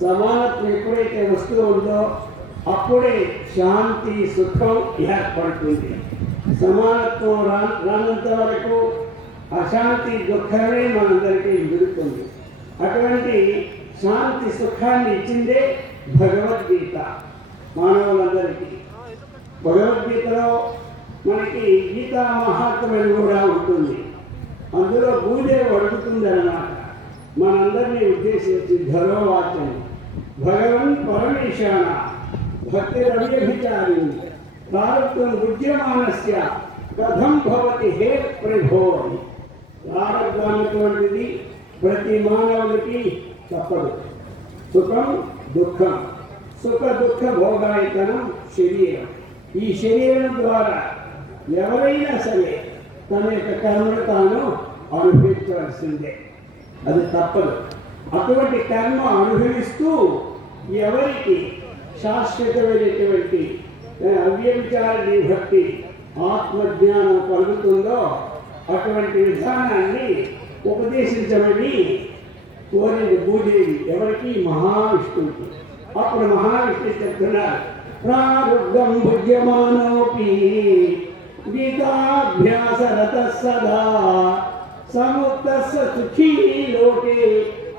సమానత్వం ఎప్పుడైతే వస్తూ ఉందో అప్పుడే శాంతి సుఖం ఏర్పడుతుంది. సమానత్వం రా రానంత వరకు అశాంతి దుఃఖమే మనందరికీ ఎదురుతుంది. అటువంటి శాంతి సుఖాన్ని ఇచ్చిందే భగవద్గీత మానవులందరికీ. భగవద్గీతలో మనకి గీతా మహాత్మ్యం కూడా ఉంటుంది. అందులో భూదేవి అడుగుతుంది అన్నమాట మనందరినీ ఉద్దేశించి ధరోవాచం భగవన్ పరమేశాన భక్తి రవ్యభిచారి ప్రారంభం ఉద్యమానస్య కథం భవతి హే ప్రభో. అని ప్రారబ్ధం ప్రతి మానవుడికి తప్పదు. సుఖం దుఃఖం. సుఖ దుఃఖ భోగాయతనం శరీరం. ఈ శరీరం ద్వారా ఎవరైనా సరే తన యొక్క కర్మను తాను అనుభవించవలసిందే. అది తప్పదు. అటువంటి కర్మ అనుభవిస్తూ ఎవరికి శాశ్వతమైనటువంటి అవ్యభిచార భక్తి ఆత్మజ్ఞానం కలుగుతుందో అటువంటి విధానాన్ని ఉపదేశించమని కోరింది భూదేవి. ఎవరికి మహావిష్ణువుకి. అప్పుడు మహావిష్ణు చెప్తున్నారు ప్రారుద్ధం భుజ్యమానోపి గీతాభ్యాసరత సదా సముక్తస్య సుఖీ లోకే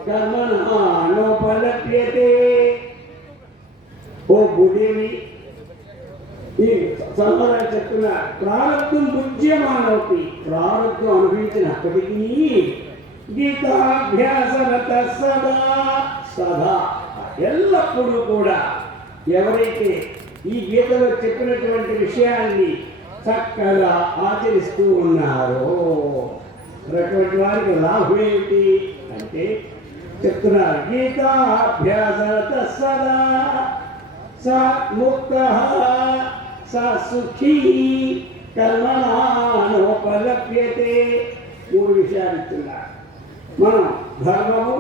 కర్మణ నోపలప్యతే ఓ భూదేవి ఈ సంబరం చెప్తున్న ప్రారంభం బుజ్యమానవుతి ప్రారంభం అనుభవించినప్పటికీ గీతాభ్యాసరత సదా సదా ఎల్లప్పుడూ కూడా ఎవరైతే ఈ గీతలో చెప్పినటువంటి విషయాన్ని చక్కగా ఆచరిస్తూ ఉన్నారో ఉన్నటువంటి వారికి లాభం ఏమిటి అంటే చెప్తున్నారు గీతాభ్యాసరత సదా స ముక్త స సుఖీ కర్మణోపలభ్యతే మూడు విషయాలు ఇస్తున్నారు మనం ధర్మము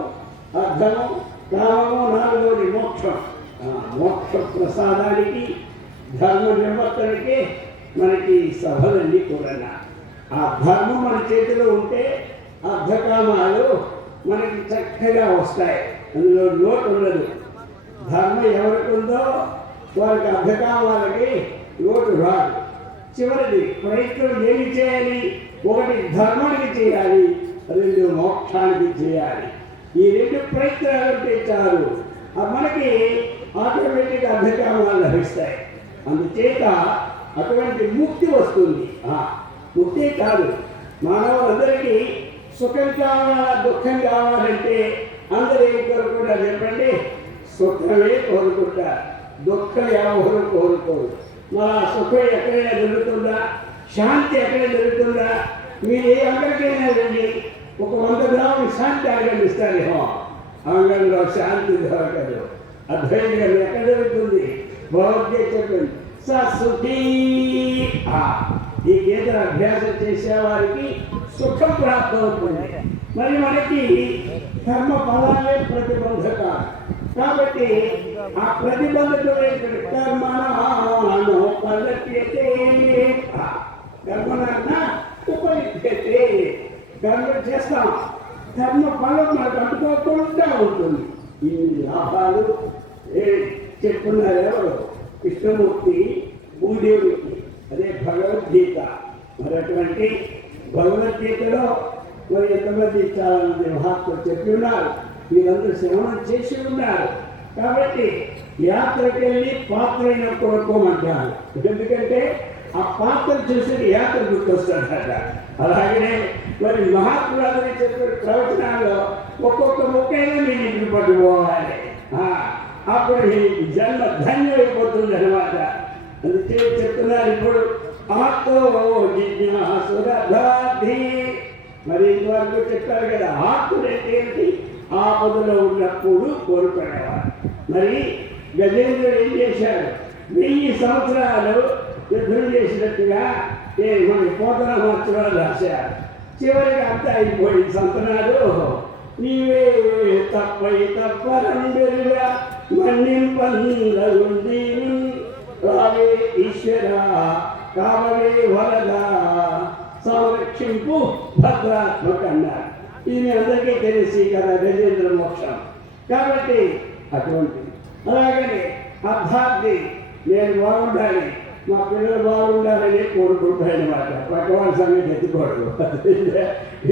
అర్థము కామము నాలుగోది మోక్షం. మోక్ష ప్రసాదానికి ధర్మ నిర్వర్తనకే మనకి సభలన్నీ కూడా ఆ ధర్మం మన చేతిలో ఉంటే అర్ధకామాలు మనకి చక్కగా వస్తాయి. అందులో లోటు ఉండదు. ధర్మం ఎవరికి ఉందో వారికి అర్ధకామాలకి లోటు రాదు. చివరిది ప్రయత్నం ఏమి చేయాలి? ఒకటి ధర్మానికి చేయాలి రెండు మోక్షానికి చేయాలి. ఈ రెండు ప్రయత్నాలు ఉంటే చాలు. మనకి ఆటోమేటిక్ అర్ధకామాలు లభిస్తాయి. అందుచేత అటువంటి ముక్తి వస్తుంది. ముక్తే కాదు. మానవులందరికీ సుఖం కావాలా దుఃఖం కావాలంటే అందరూ ఏం కోరుకుంటారు చెప్పండి? సుఖమే కోరుకుంటారు. దుఃఖం ఎవరు కోరుకోరు. మన సుఖం ఎక్కడైనా దొరుకుతుందా? శాంతి ఎక్కడ దొరుకుతుందా? మీరు ఏ అంగడికైనా వెళ్ళి ఒక వంద గ్రాములు శాంతి అంగడి ఏమో. అంగంలో శాంతి దొరకదు. అద్వైతంగా ఎక్కడ దొరుకుతుంది? భగవద్గీత చెప్పింది సుఖీ. ఈ గీతను అభ్యాసం చేసే వారికి సుఖం ప్రాప్తమవుతుంది మరి మనకి కర్మ ఫలాలే ప్రతిబంధక కాబట్టి ఆ ప్రతిబంధకమైనటువంటి కర్మను పద్ధతి కర్మనన్న ఉపయుక్తే కర్మ చేస్తాం. కర్మ ఫలం మనకు అంటుకోకుండా ఉంటుంది. ఈ లాభాలు. ఏ చెప్పున్నారు ఎవరు కృష్ణమూర్తి భూదేవికి అదే భగవద్గీత. మరి అటువంటి భగవద్గీతలో మరి ఎంతమంది చాలా మంది మహాత్ములు చెప్పి ఉన్నారు. వీరందరూ శ్రవణం చేసి ఉన్నారు. కాబట్టి యాత్రకి వెళ్ళి పాత్ర అయిన కొనుక్కోమంటారు ఎందుకంటే ఆ పాత్ర చూసి యాత్ర గుర్తొస్తాడట అలాగనే మరి మహాత్ములందరూ చెప్పిన ప్రవచనాల్లో ఒక్కొక్క మొక్కైనా మీ ఇంటికి పట్టుకోవాలి ఆ, అప్పుడు ఈ జన్మ ధన్యమైపోతుంది అనమాట అందుకే చెప్తున్నారు ఇప్పుడు ఆత్మో జిజ్ఞాసురధాధి మరి ఇంతవరకు చెప్పారు కదా ఆత్ముడు అంటే ఏంటి ఆపదలో ఉన్నప్పుడు కోరుకునేవారు మరి గజేంద్రుడు ఏం చేశాడు? వెయ్యి సంవత్సరాలు యుద్ధం చేసినట్టుగా ఏ మన పోతన మాత్రాలు రాశారు. చివరికి అంతా అయిపోయి సంతనాలు. నీవే తప్పై తప్పరండుగా మన్నింపందగుంది రావే ఈశ్వర కావవే వరద సంరక్షింపు భద్రాత్మక అన్నారు ఇది అందరికీ తెలిసి కదా గజేంద్ర మోక్షం కాబట్టి అటువంటి అలాగని అర్థార్థి నేను బాగుండాలి మా పిల్లలు బాగుండాలని కోరుకుంటాను అనమాట పక్కవాడి సంగతి ఎత్తుకోడు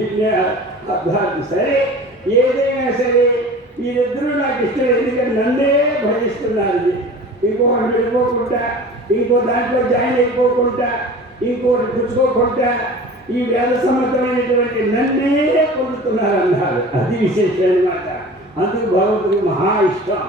ఇట్లా అర్థార్థి సరే ఏదైనా సరే వీరిద్దరూ నాకు ఇష్టం ఎందుకంటే నన్నే భరిస్తున్నారు ఇంకో వెళ్ళిపోకుండా ఇంకో దాంట్లో జాయిన్ అయిపోకుండా ఇంకోటి పుచ్చుకోకుండా ఈ వేద సమర్థమైనటువంటి నన్నే పొందుతున్నారు అన్నారు అది విశేషం అనమాట అందుకు భగవంతుడికి మహా ఇష్టం.